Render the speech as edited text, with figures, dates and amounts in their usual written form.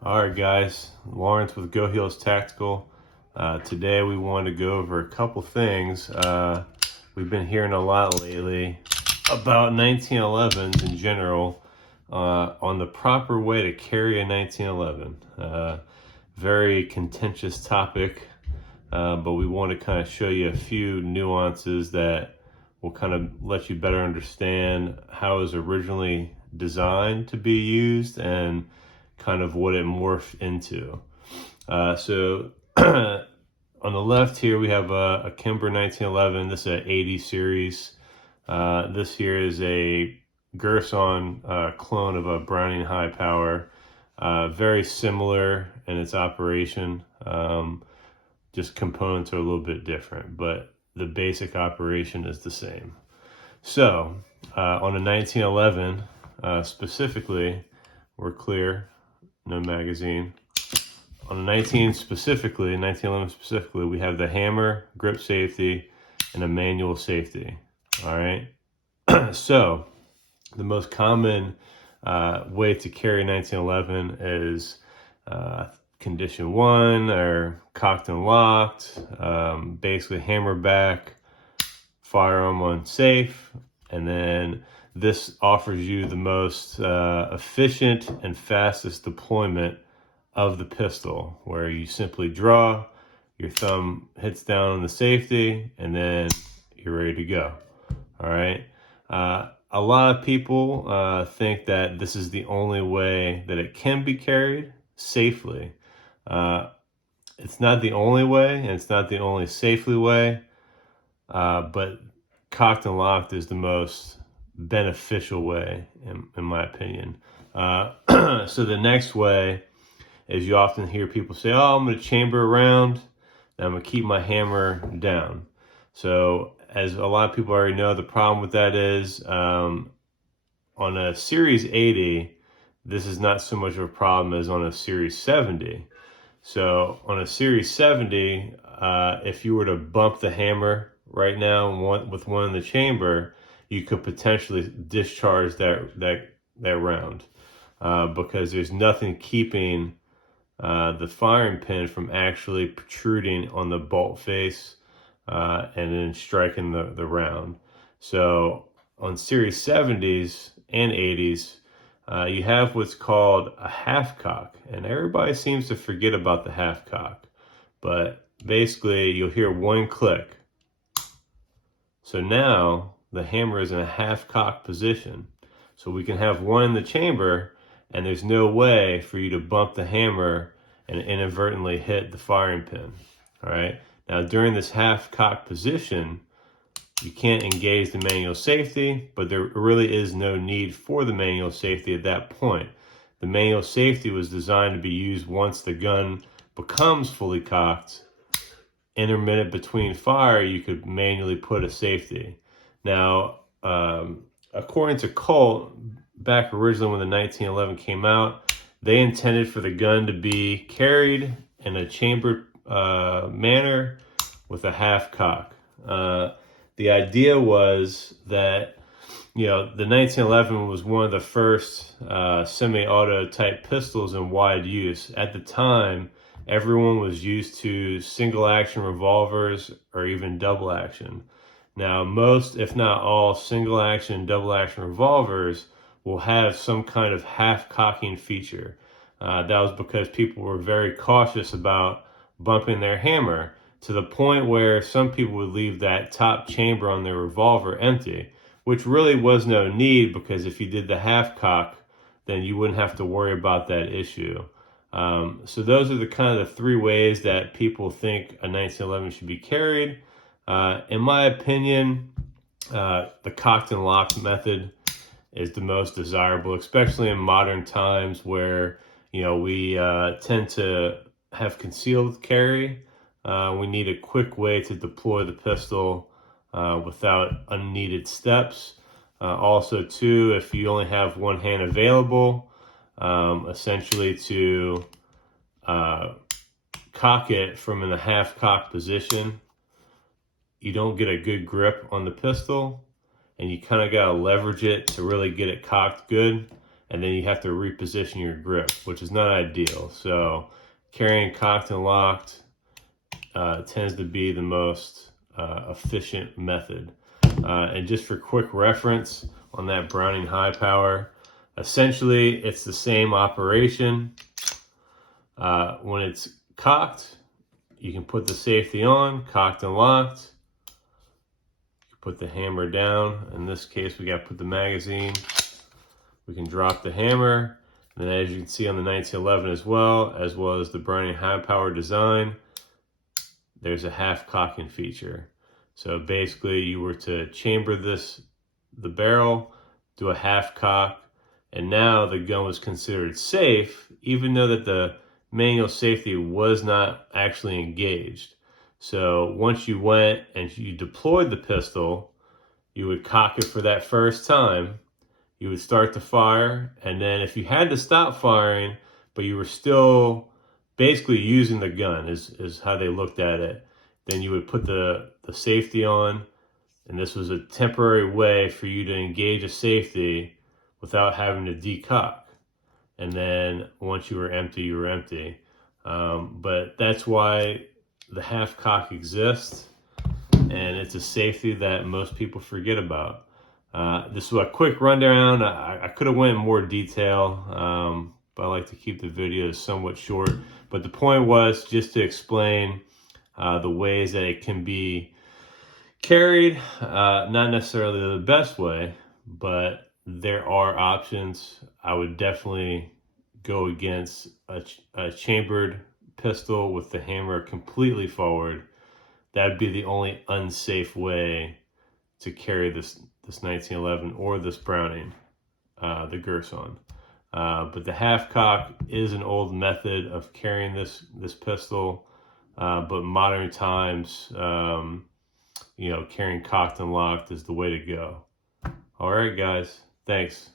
All right, guys, Lawrence with Go Heels Tactical. Today we want to go over a couple things. We've been hearing a lot lately about 1911s in general, on the proper way to carry a 1911. Very contentious topic, but we want to kind of show you a few nuances that will kind of let you better understand how it was originally designed to be used and kind of what it morphed into. So on the left here, we have a Kimber 1911. This is an 80 series. This here is a Gerson clone of a Browning High Power. Very similar in its operation. Just components are a little bit different, but the basic operation is the same. So on a 1911 specifically, we're clear, no magazine. On a 1911 specifically, we have the hammer, grip safety, and a manual safety. All right. So the most common way to carry 1911 is condition one, or cocked and locked, basically hammer back, firearm on safe, and then this offers you the most efficient and fastest deployment of the pistol, where you simply draw, your thumb hits down on the safety, and then you're ready to go. All right. A lot of people think that this is the only way that it can be carried safely. It's not the only way, and it's not the only safely way, but cocked and locked is the most beneficial way, in my opinion. So the next way is, you often hear people say, oh, I'm going to chamber around, and I'm going to keep my hammer down. So as a lot of people already know, the problem with that is on a Series 80, this is not so much of a problem as on a Series 70. So on a Series 70, if you were to bump the hammer right now with one in the chamber, you could potentially discharge that round, because there's nothing keeping the firing pin from actually protruding on the bolt face and then striking the round. So on Series 70s and 80s, you have what's called a half cock, and everybody seems to forget about the half cock. But basically, you'll hear one click. So now the hammer is in a half cock position. So we can have one in the chamber, and there's no way for you to bump the hammer and inadvertently hit the firing pin. All right. Now, during this half cock position, you can't engage the manual safety, but there really is no need for the manual safety at that point. The manual safety was designed to be used once the gun becomes fully cocked. Intermittent between fire, you could manually put a safety. Now, according to Colt, back originally when the 1911 came out, they intended for the gun to be carried in a chambered manner with a half cock. The idea was that, the 1911 was one of the first semi-auto type pistols in wide use. At the time, everyone was used to single action revolvers or even double action. Now, most, if not all, single action, double action revolvers will have some kind of half cocking feature. That was because people were very cautious about bumping their hammer, to the point where some people would leave that top chamber on their revolver empty, which really was no need, because if you did the half cock, then you wouldn't have to worry about that issue. So those are the kind of the three ways that people think a 1911 should be carried. In my opinion, the cocked and locked method is the most desirable, especially in modern times where, we tend to have concealed carry. We need a quick way to deploy the pistol without unneeded steps. Also, too, if you only have one hand available, essentially to cock it from in a half cock position, you don't get a good grip on the pistol, and you kind of got to leverage it to really get it cocked good. and then you have to reposition your grip, which is not ideal. So carrying cocked and locked tends to be the most efficient method. And just for quick reference on that Browning High Power, essentially it's the same operation. When it's cocked, you can put the safety on, cocked and locked. You put the hammer down. In this case, we got to put the magazine. We can drop the hammer. And then as you can see on the 1911 as well as the Browning High Power design, there's a half cocking feature. So basically you were to chamber the barrel, do a half cock, and now the gun was considered safe, even though that the manual safety was not actually engaged. So once you went and you deployed the pistol, you would cock it for that first time, you would start to fire, and then if you had to stop firing, but you were still basically using the gun, is how they looked at it, then you would put the safety on, and this was a temporary way for you to engage a safety without having to decock. And then once you were empty, you were empty. But that's why the half cock exists, and it's a safety that most people forget about. This was a quick rundown. I could have went in more detail, but I like to keep the videos somewhat short. But the point was just to explain the ways that it can be carried, not necessarily the best way, but there are options. I would definitely go against a chambered pistol with the hammer completely forward. That'd be the only unsafe way to carry this 1911 or this Browning, the Girsan. But the half cock is an old method of carrying this pistol, but modern times, carrying cocked and locked is the way to go. All right, guys. Thanks.